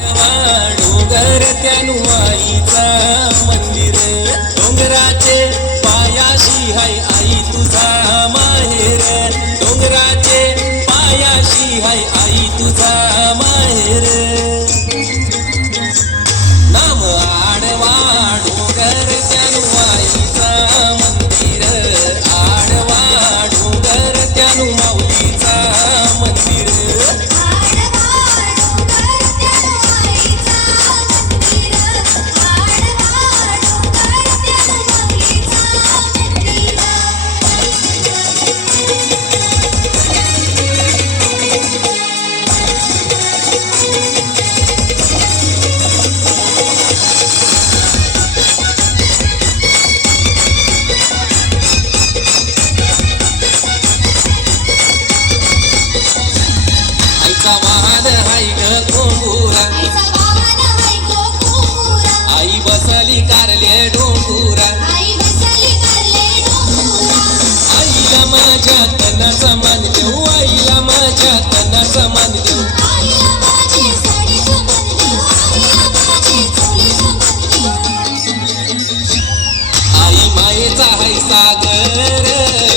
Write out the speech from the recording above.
डोंगर त्यानु आईचा मंदिर डोंगराचे पायाशी हाय आई तुझा माहेर डोंगराचे पायाशी हाय आई तुझा माहेर नाम आडवा डोंगर त्यानु आईचा मंदिर आडवा डोंगर त्यानु माऊलीचा मंदिर आई बसली कारले डोंगुरा आईला माझ्या तनाचा मान देऊ आईला माझ्या तनाचा मान देऊ आई मायेचा हाय सागर